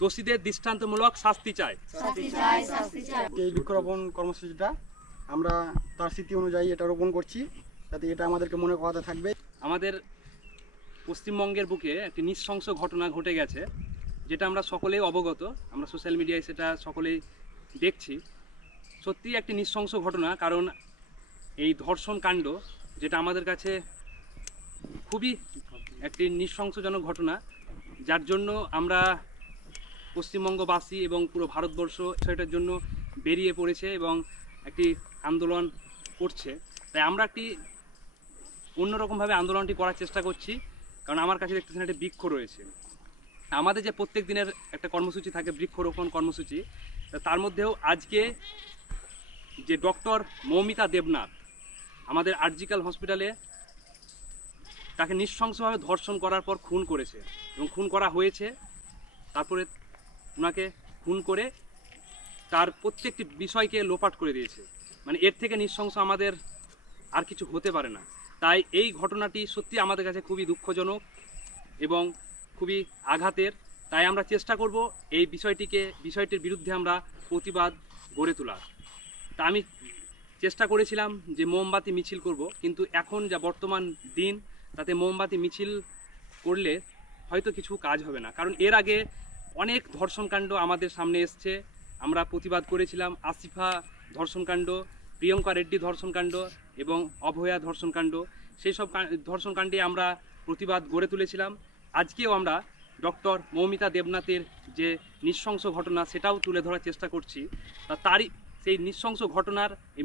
দোষীদের দৃষ্টান্তমূলক শাস্তি চাই। এই বৃক্ষরোপণ কর্মসূচিটা আমরা তার স্মৃতি অনুযায়ী এটা রোপণ করছি, যাতে এটা আমাদেরকে মনে করাতে থাকবে। আমাদের পশ্চিমবঙ্গের বুকে একটি নৃশংস ঘটনা ঘটে গেছে, যেটা আমরা সকলেই অবগত, আমরা সোশ্যাল মিডিয়ায় সেটা সকলেই দেখছি। সত্যি একটি নৃশংস ঘটনা, কারণ এই ধর্ষণ কাণ্ড যেটা আমাদের কাছে খুবই একটি নৃশংসজনক ঘটনা, যার জন্য আমরা পশ্চিমবঙ্গবাসী এবং পুরো ভারতবর্ষ সেটার জন্য বেরিয়ে পড়েছে এবং একটি আন্দোলন করছে। তাই আমরা একটি অন্যরকমভাবে আন্দোলনটি করার চেষ্টা করছি, কারণ আমার কাছে দেখতেছেন একটা বৃক্ষ রয়েছে। আমাদের যে প্রত্যেক দিনের একটা কর্মসূচি থাকে বৃক্ষরোপণ কর্মসূচি, তার মধ্যেও আজকে যে ডক্টর মৌমিতা দেবনাথ আমাদের আরজিক্যাল হসপিটালে তাকে নৃশংসভাবে ধর্ষণ করার পর খুন করেছে এবং খুন করা হয়েছে। তারপরে ওনাকে খুন করে তার প্রত্যেকটি বিষয়কে লোপাট করে দিয়েছে। মানে এর থেকে নৃশংস আমাদের আর কিছু হতে পারে না। তাই এই ঘটনাটি সত্যি আমাদের কাছে খুবই দুঃখজনক এবং খুবই আঘাতের। তাই আমরা চেষ্টা করব এই বিষয়টির বিরুদ্ধে আমরা প্রতিবাদ গড়ে তোলার। তা আমি চেষ্টা করেছিলাম যে মোমবাতি মিছিল করব, কিন্তু এখন যা বর্তমান দিন তাতে মোমবাতি মিছিল করলে হয়তো কিছু কাজ হবে না, কারণ এর আগে অনেক ধর্ষণকাণ্ড আমাদের সামনে এসছে। আমরা প্রতিবাদ করেছিলাম আসিফা ধর্ষণকাণ্ড, প্রিয়ঙ্কা রেড্ডি ধর্ষণকাণ্ড এবং অভয়া ধর্ষণকাণ্ড। সেই সব ধর্ষণকাণ্ডে আমরা প্রতিবাদ গড়ে তুলেছিলাম। আজকেও আমরা ডক্টর মৌমিতা দেবনাথের যে নৃশংস ঘটনা সেটাও তুলে ধরার চেষ্টা করছি। তারই সেই নৃশংস ঘটনার এই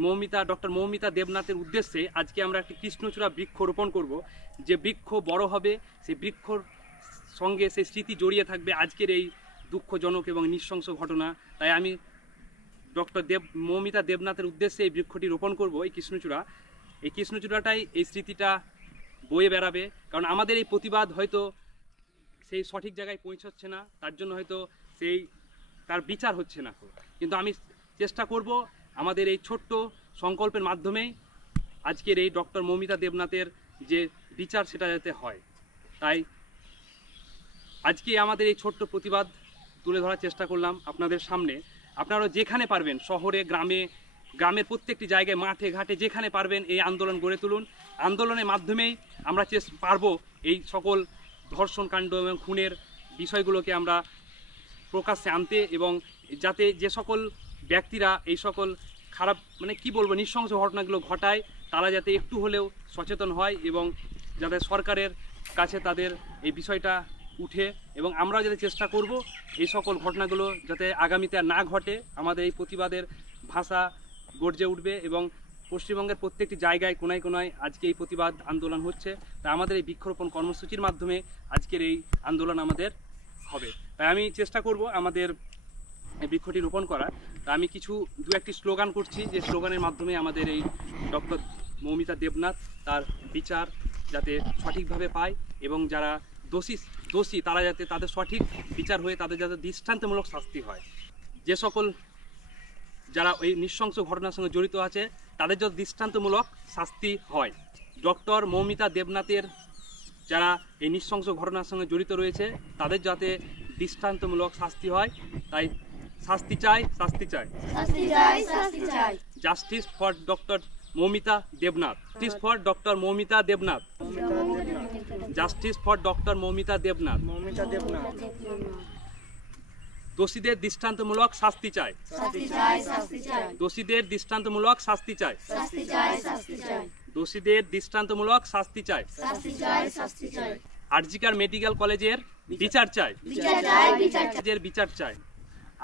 ডক্টর মৌমিতা দেবনাথের উদ্দেশ্যে আজকে আমরা একটি কৃষ্ণচূড়া বৃক্ষ রোপণ করব। যে বৃক্ষ বড় হবে, সেই বৃক্ষর সঙ্গে সেই স্মৃতি জড়িয়ে থাকবে আজকের এই দুঃখজনক এবং নৃশংস ঘটনা। তাই আমি ডক্টর মৌমিতা দেবনাথের উদ্দেশ্যে এই বৃক্ষটি রোপণ করব, এই কৃষ্ণচূড়াটাই এই স্মৃতিটা বয়ে বেড়াবে। কারণ আমাদের এই প্রতিবাদ হয়তো সেই সঠিক জায়গায় পৌঁছচ্ছে না, তার জন্য হয়তো তার বিচার হচ্ছে না, কিন্তু আমি চেষ্টা করব আমাদের এই ছোট্ট সংকল্পের মাধ্যমেই আজকের এই ডক্টর মৌমিতা দেবনাথের যে বিচার সেটা যাতে হয়। তাই আজকে আমাদের এই ছোট্ট প্রতিবাদ তুলে ধরার চেষ্টা করলাম আপনাদের সামনে। আপনারাও যেখানে পারবেন, শহরে গ্রামের প্রত্যেকটি জায়গায়, মাঠে ঘাটে যেখানে পারবেন এই আন্দোলন গড়ে তুলুন। আন্দোলনের মাধ্যমেই আমরা পারবো এই সকল ধর্ষণকাণ্ড এবং খুনের বিষয়গুলোকে আমরা প্রকাশ্যে আনতে, এবং যাতে যে সকল ব্যক্তিরা এই সকল খারাপ নৃশংস ঘটনাগুলো ঘটায় তারা যাতে একটু হলেও সচেতন হয় এবং যাতে সরকারের কাছে তাদের এই বিষয়টা উঠে, এবং আমরা যাতে চেষ্টা করব এই সকল ঘটনাগুলো যাতে আগামীতে আর না ঘটে। আমাদের এই প্রতিবাদের ভাষা গর্জে উঠবে এবং পশ্চিমবঙ্গের প্রত্যেকটি জায়গায় কোনায় কোনায় আজকে এই প্রতিবাদ আন্দোলন হচ্ছে। তাই আমাদের এই বৃক্ষরোপণ কর্মসূচির মাধ্যমে আজকের এই আন্দোলন আমাদের হবে। তাই আমি চেষ্টা করব আমাদের এই বৃক্ষটি রোপণ করার। তা আমি দু একটি স্লোগান করছি, যে স্লোগানের মাধ্যমে আমাদের এই ডক্টর মৌমিতা দেবনাথ তার বিচার যাতে সঠিকভাবে পায় এবং যারা দোষী তারা যাতে তাদের সঠিক বিচার হয়ে তাদের যাতে দৃষ্টান্তমূলক শাস্তি হয়। যে সকল যারা এই নৃশংস ঘটনার সঙ্গে জড়িত আছে তাদের যাতে দৃষ্টান্তমূলক শাস্তি হয়। ডক্টর মৌমিতা দেবনাথের যারা এই নৃশংস ঘটনার সঙ্গে জড়িত রয়েছে তাদের যাতে দৃষ্টান্তমূলক শাস্তি হয়। তাই শাস্তি চাই, শাস্তি চাই, justice for doctor Moumita Debnath, justice for doctor Moumita Debnath, justice for doctor Moumita Debnath. দোষীদের দৃষ্টান্তমূলক শাস্তি চাই, দোষীদের দৃষ্টান্তমূলক শাস্তি চাই, দোষীদের দৃষ্টান্তমূলক শাস্তি চাই। আরজিকর মেডিকেল কলেজের বিচার চাই, বিচার চাই।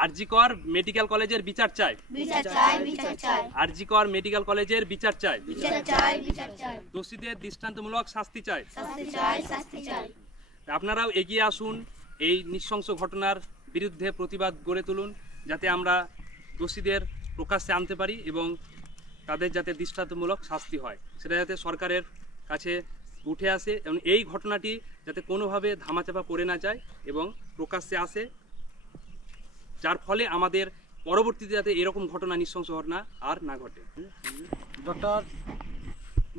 আরজিকর মেডিকেল কলেজের বিচার চাই, আরজিকর মেডিকেল কলেজের বিচার চাই, দোষীদের দৃষ্টান্তমূলক শাস্তি চাই। আপনারাও এগিয়ে আসুন, এই নৃশংস ঘটনার বিরুদ্ধে প্রতিবাদ গড়ে তুলুন, যাতে আমরা দোষীদের প্রকাশ্যে আনতে পারি এবং তাদের যাতে দৃষ্টান্তমূলক শাস্তি হয়, সেটা যাতে সরকারের কাছে উঠে আসে এবং এই ঘটনাটি যাতে কোনোভাবে ধামাচাপা পড়ে না যায় এবং প্রকাশ্যে আসে, যার ফলে আমাদের পরবর্তীতে যাতে এরকম ঘটনা, নৃশংস ঘটনা আর না ঘটে। ডক্টর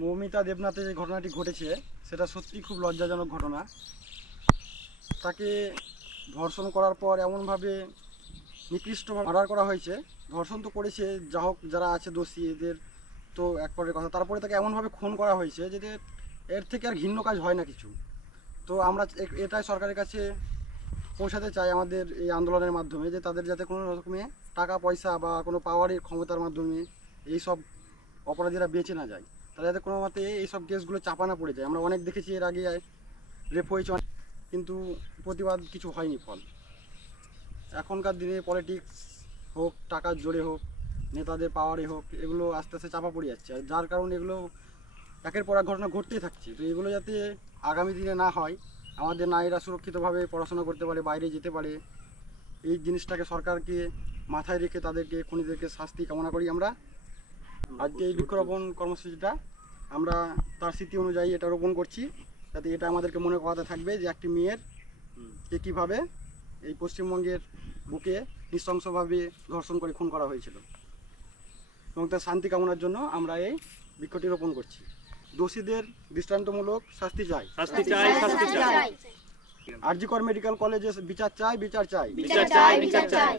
মৌমিতা দেবনাথের যে ঘটনাটি ঘটেছে সেটা সত্যি খুব লজ্জাজনক ঘটনা। তাকে ধর্ষণ করার পর এমনভাবে নিকৃষ্টভাবে মার্ডার করা হয়েছে। ধর্ষণ তো করেছে, যা হোক যারা আছে দোষী এদের তো এক পরের কথা, তারপরে তাকে এমনভাবে খুন করা হয়েছে যে এর থেকে আর ঘৃণ্য কাজ হয় না কিছু। তো আমরা এটাই সরকারের কাছে পৌঁছাতে চাই আমাদের এই আন্দোলনের মাধ্যমে, যে তাদের যাতে কোনো রকমে টাকা পয়সা বা কোনো পাওয়ারের ক্ষমতার মাধ্যমে এই সব অপরাধীরা বেঁচে না যায়, তারা যাতে কোনো মতে এইসব কেসগুলো চাপা না পড়ে যায়। আমরা অনেক দেখেছি এর আগে রেপ হয়েছে কিন্তু প্রতিবাদ কিছু হয়নি ফল। এখনকার দিনে পলিটিক্স হোক, টাকার জোরে হোক, নেতাদের পাওয়ারে হোক, এগুলো আস্তে আস্তে চাপা পড়ে যাচ্ছে, আর যার কারণে এগুলো একের পর এক ঘটনা ঘটতেই থাকছে। তো এগুলো যাতে আগামী দিনে না হয়, আমাদের নারীরা সুরক্ষিতভাবে পড়াশোনা করতে পারে, বাইরে যেতে পারে, এই জিনিসটাকে সরকারকে মাথায় রেখে তাদেরকে খুনিদেরকে শাস্তি কামনা করি আমরা। আজকে এই বৃক্ষরোপণ কর্মসূচিটা আমরা তার স্মৃতি অনুযায়ী এটা রোপণ করছি, যাতে এটা আমাদেরকে মনে করাতে থাকবে যে একটি মেয়ের কে কীভাবে এই পশ্চিমবঙ্গের বুকে নৃশংসভাবে ধর্ষণ করে খুন করা হয়েছিল, এবং তার শান্তি কামনার জন্য আমরা এই বৃক্ষটি রোপণ করছি। দোষীদের দৃষ্টান্তমূলক শাস্তি চাই, শাস্তি চাই, শাস্তি চাই। জি কর মেডিকেল কলেজে বিচার চাই, বিচার চাই, বিচার চাই, বিচার চাই।